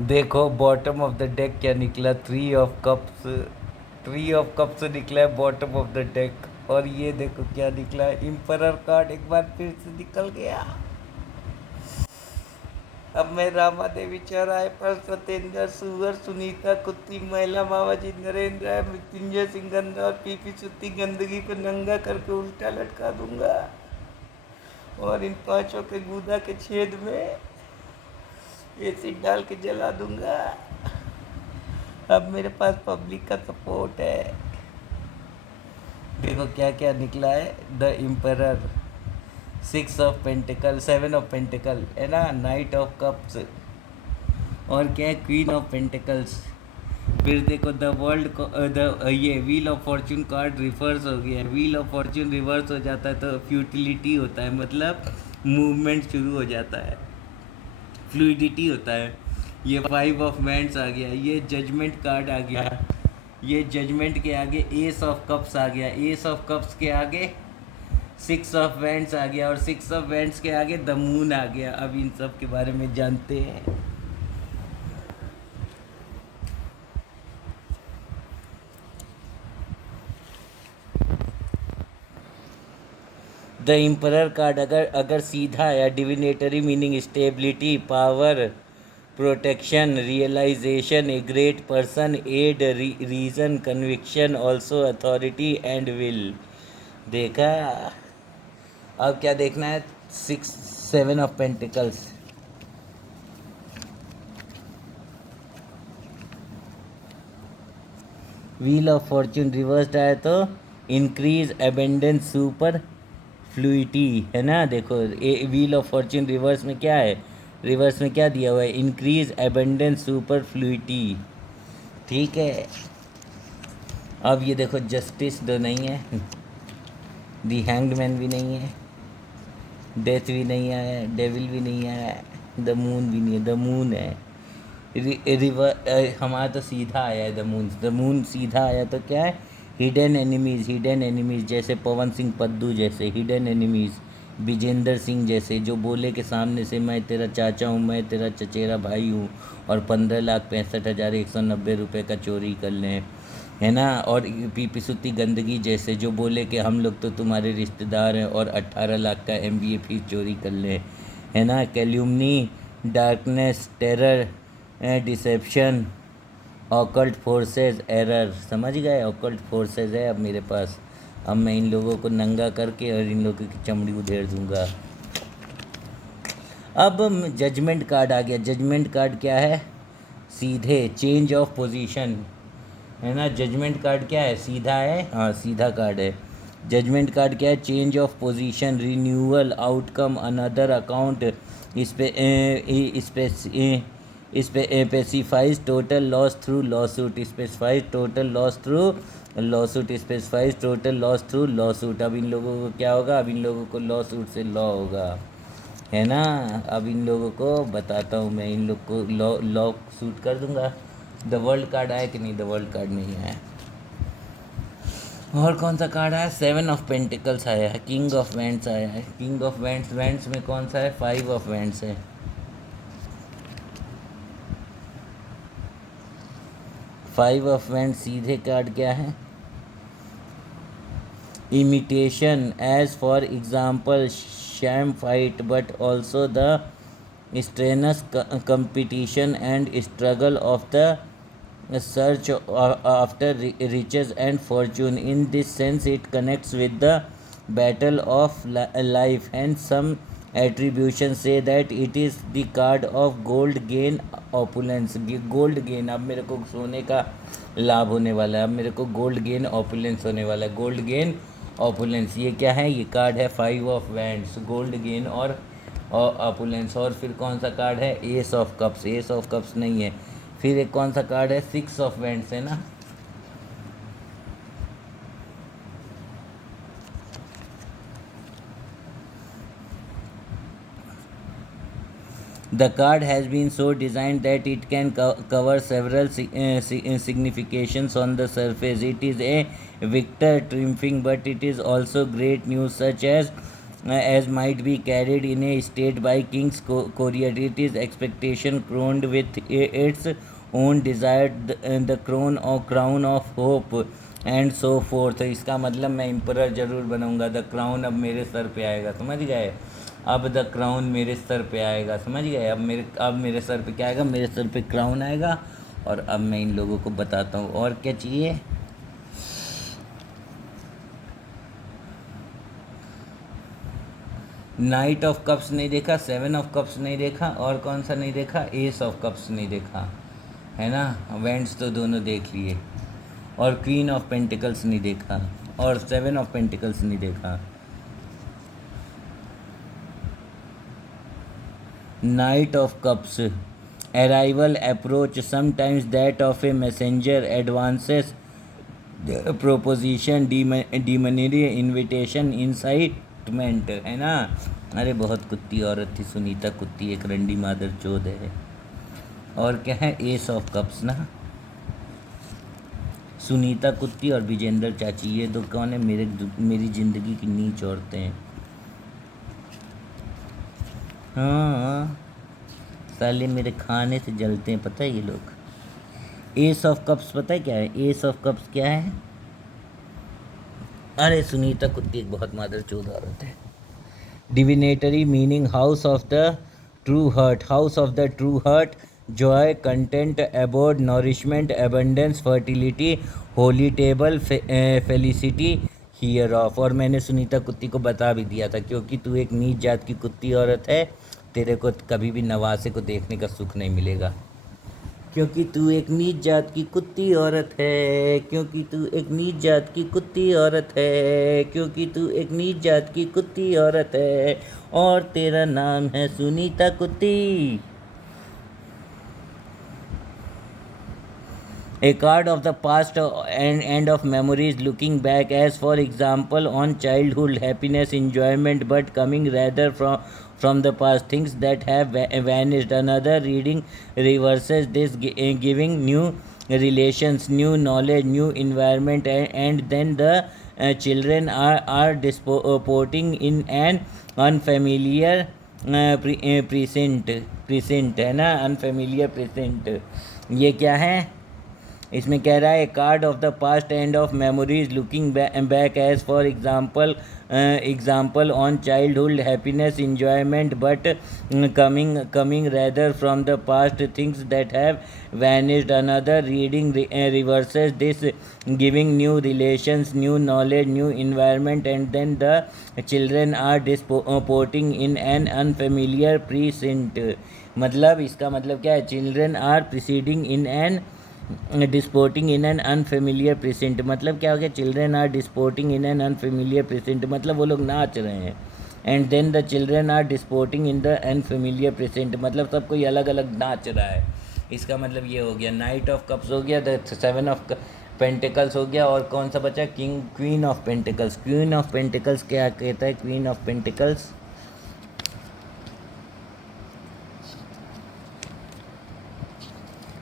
देखो bottom of the deck क्या निकला, थ्री ऑफ कप्स निकला है बॉटम ऑफ द डेक। और ये देखो क्या निकला है, इम्परर कार्ड एक बार फिर से निकल गया। अब मैं रामा देवी चौराहे पर सत्येंद्र सुअर सुनीता कुत्ती महिला मावाजी नरेंद्र है मृत्युंजय सिंह गंदा और पीपी सुत्ती गंदगी को नंगा करके उल्टा लटका दूंगा और इन पांचों के गूदा के छेद में एसिड डाल के जला दूंगा। अब मेरे पास पब्लिक का सपोर्ट है। देखो क्या क्या निकला है, the emperor, six of pentacles, seven of pentacles है ना, नाइट ऑफ कप्स, और क्या है, क्वीन ऑफ पेंटिकल्स। फिर देखो द वर्ल्ड को ये wheel of Fortune card reverse हो गया है। व्हील ऑफ फॉर्चून रिवर्स हो जाता है तो फ्यूटिलिटी होता है, मतलब मूवमेंट शुरू हो जाता है, फ्लूइडिटी होता है। ये फाइव ऑफ वैंड्स आ गया, ये जजमेंट कार्ड आ गया, ये जजमेंट के आगे एस ऑफ कप्स आ गया, एस ऑफ कप्स के आगे सिक्स ऑफ वैंड्स आ गया, और सिक्स ऑफ वैंड्स के आगे द मून आ गया। अब इन सब के बारे में जानते हैं। द इम्परर कार्ड अगर अगर सीधा या divinatory meaning stability, power, protection, realization, a great person, aid, reason, conviction, also authority and will. देखा। अब क्या देखना है, six, seven of pentacles. Wheel of fortune reversed आए तो इंक्रीज एबेंडेंस सुपर फ्लूइटी है ना। देखो व्हील ऑफ फॉर्च्यून रिवर्स में क्या है, रिवर्स में क्या दिया हुआ है, इंक्रीज एबेंडेंस सुपर फ्लूइटी। ठीक है। अब ये देखो जस्टिस तो नहीं है, दी हैंग्ड मैन भी नहीं है, डेथ भी नहीं है, डेविल भी नहीं है, द मून भी नहीं है, द मून है। रिवर हमारा तो सीधा आया है, द मून सीधा आया तो क्या है, हिडन एनिमीज़, हिडन एनिमीज़ जैसे पवन सिंह पद्दू जैसे हिडन एनिमीज़, विजेंद्र सिंह जैसे जो बोले के सामने से मैं तेरा चाचा हूँ, मैं तेरा चचेरा भाई हूँ, और 15,65,190 रुपये का चोरी कर लें, है ना। और पीपी सुत्ती गंदगी जैसे जो बोले कि हम लोग तो तुम्हारे रिश्तेदार हैं और 18 लाख का MBA फीस चोरी कर लें, है ना। Calumny, darkness, terror, deception, occult forces, error. समझ गए, ऑकल्ट फोर्सेस है अब मेरे पास। अब मैं इन लोगों को नंगा करके और इन लोगों की चमड़ी उधेड़ दूंगा। अब जजमेंट कार्ड आ गया। जजमेंट कार्ड क्या है, सीधे चेंज ऑफ पोजीशन, है ना। जजमेंट कार्ड क्या है, सीधा है, हाँ सीधा कार्ड है। जजमेंट कार्ड क्या है, change of position, renewal, outcome, another account, इस पे specifies total loss through lawsuit, specifies total loss through lawsuit, specifies total loss through lawsuit. अब इन लोगों को क्या होगा, अब इन लोगों को लॉसूट से लॉ होगा, है ना। अब इन लोगों को बताता हूँ मैं, इन लोग को लॉ लॉ सूट कर दूंगा। द वर्ल्ड कार्ड आया कि नहीं, द वर्ल्ड कार्ड नहीं आया। और कौन सा कार्ड आया, सेवन ऑफ पेंटिकल्स आया है, किंग ऑफ वेंट्स आया है। किंग ऑफ वेंट्स, वेंट्स में कौन सा है, फाइव ऑफ वेंट्स है। फाइव ऑफ वेंट्स सीधे कार्ड क्या है, imitation, as for example sham fight, but also the strenuous competition and struggle of the search after riches and fortune. In this sense, it connects with the battle of life, and some attributions say that it is the card of gold gain opulence. Gold gain, अब मेरे को सोने का लाभ होने वाला है, अब मेरे को गोल्ड गेन ऑपुलेंस होने वाला है, गोल्ड गेन ऑपुलेंस। ये क्या है, ये कार्ड है five of wands, gold gain और ऑपुलेंस। और फिर कौन सा कार्ड है, S of cups, S of cups नहीं है। फिर एक कौन सा कार्ड है, सिक्स ऑफ वैंड्स है ना। The card has been so designed that it can cover several significations on the surface. It is a victor triumphing, but it is also great news such as as might be carried in a state by king's curiosities, expectation crowned with its own desire, the crown of hope and so fourth. इसका मतलब मैं emperor जरूर बनूंगा. The crown अब मेरे sir पे आएगा. समझ गए? अब द क्राउन मेरे सर पे आएगा. समझ गए? अब मेरे सर पे क्या आएगा? मेरे सर पे क्राउन आएगा. और अब मैं इन लोगों को बताता हूँ और क्या चाहिए. नाइट ऑफ कप्स नहीं देखा, 7 ऑफ कप्स नहीं देखा, और कौन सा नहीं देखा? एस ऑफ कप्स नहीं देखा, है ना. वेंट्स तो दोनों देख लिए. और क्वीन ऑफ पेंटिकल्स नहीं देखा, और 7 ऑफ पेंटिकल्स नहीं देखा. Knight of cups, arrival, approach, sometimes that of a messenger, advances, proposition, demeanour, invitation, incitement, है ना. अरे बहुत कुत्ती औरत थी सुनीता कुत्ती, एक रंडी मादर चोद है. और क्या है? एस ऑफ कप्स ना. सुनीता कुत्ती और विजेंद्र चाची, ये दो कौन है? मेरी ज़िंदगी की नीच औरतें हैं. हाँ, साले मेरे खाने से जलते हैं, पता है ये लोग. एस ऑफ कप्स पता है क्या है? एस ऑफ कप्स क्या है? अरे सुनीता कुत्ती एक बहुत मादर चोद औरत है. Divinatory meaning, house of the true heart, house of the true heart, joy, content, abode, nourishment, abundance, fertility, holy table, felicity, hereof. और मैंने सुनीता कुत्ती को बता भी दिया था, क्योंकि तू एक नीच जात की कुत्ती औरत है, तेरे को कभी भी नवासे को देखने का सुख नहीं मिलेगा. क्योंकि तू एक नीच जात की कुत्ती औरत है, क्योंकि तू एक नीच जात की कुत्ती औरत है, क्योंकि तू एक नीच जात की कुत्ती औरत है, और तेरा नाम है Sunita कुत्ती. A card of the past and of memories looking back, as for example on childhood happiness, enjoyment, but coming rather from the past, things that have vanished. Another reading reverses this, giving new relations, new knowledge, new environment, and then the children are disporting in an unfamiliar present, है ना. Unfamiliar present. ये क्या है? इसमें कह रहा है card of the past and of memories looking back, as for example on childhood happiness, enjoyment, but coming rather from the past, things that have vanished. Another reading reverses this, giving new relations, new knowledge, new environment, and then the children are disporting in an unfamiliar present. मतलब इसका मतलब क्या है? Children are preceding in N डिस्पोर्टिंग in an unfamiliar present. मतलब क्या हो गया? Children are disporting in an unfamiliar present, मतलब वो लोग नाच रहे हैं. And then the children are disporting in the unfamiliar present, मतलब सब कोई अलग अलग नाच रहा है. इसका मतलब ये हो गया. नाइट ऑफ कप्स हो गया, द 7 ऑफ पेंटिकल्स हो गया, और कौन सा बचा? Queen of pentacles. Queen of pentacles क्या कहता है? क्वीन ऑफ पेंटिकल्स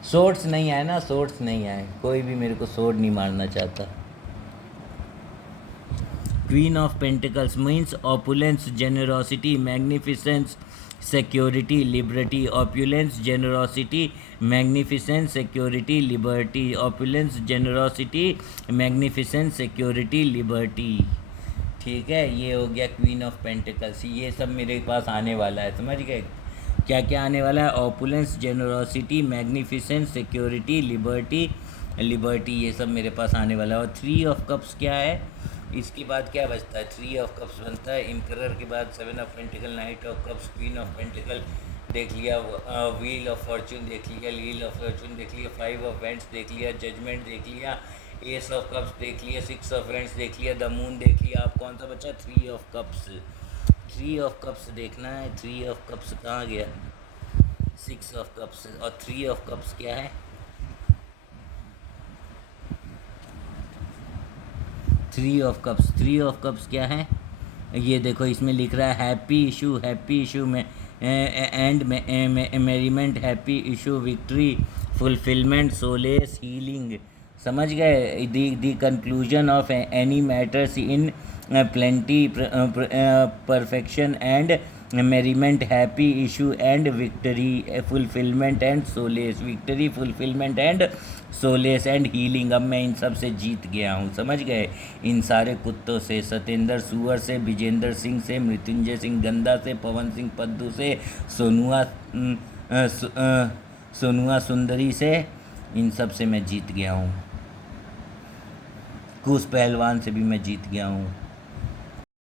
सोर्ट्स नहीं आए ना, सोर्ट्स नहीं आए. कोई भी मेरे को सोर्ड नहीं मारना चाहता. Queen of pentacles means opulence, generosity, magnificence, security, liberty. Opulence, generosity, magnificence, security, liberty. Opulence, generosity, magnificence, security, liberty. ठीक है, ये हो गया क्वीन ऑफ पेंटिकल्स. ये सब मेरे पास आने वाला है, समझ गए? क्या क्या आने वाला है? Opulence, generosity, magnificence, security, liberty, ये सब मेरे पास आने वाला है. और 3 ऑफ कप्स क्या है? इसके बाद क्या बचता है? 3 ऑफ कप्स बनता है. एम्परर के बाद 7 of pentacle, night of cups, queen of pentacle देख लिया, व्हील ऑफ फॉर्चून देख लिया, व्हील ऑफ फॉर्चून देख लिया, 5 ऑफ वेंट्स देख लिया, जजमेंट देख लिया, एस ऑफ कप्स देख लिया, 6 ऑफ वेंट्स देख लिया, द मून देख लिया. आप कौन सा बचा? 3 ऑफ कप्स. 3 ऑफ कप्स देखना है. 3 ऑफ कप्स कहाँ गया? 6 ऑफ कप्स. और 3 ऑफ कप्स क्या है? 3 ऑफ कप्स क्या है? ये देखो, इसमें लिख रहा है हैप्पी इशू में and merriment, happy issue, victory, fulfilment, solace, healing, समझ गए। The conclusion of any matters in plenty perfection and merriment happy issue and victory fulfilment and solace, victory fulfilment and solace and healing. अब मैं इन सब से जीत गया हूँ, समझ गए। इन सारे कुत्तों से, सत्येंद्र सुअर से, विजेंद्र सिंह से, मृत्युंजय सिंह गंदा से, पवन सिंह पद्दू से, सोनुआ सुंदरी से, इन सब से मैं जीत गया हूँ। कूस पहलवान से भी मैं जीत गया हूँ।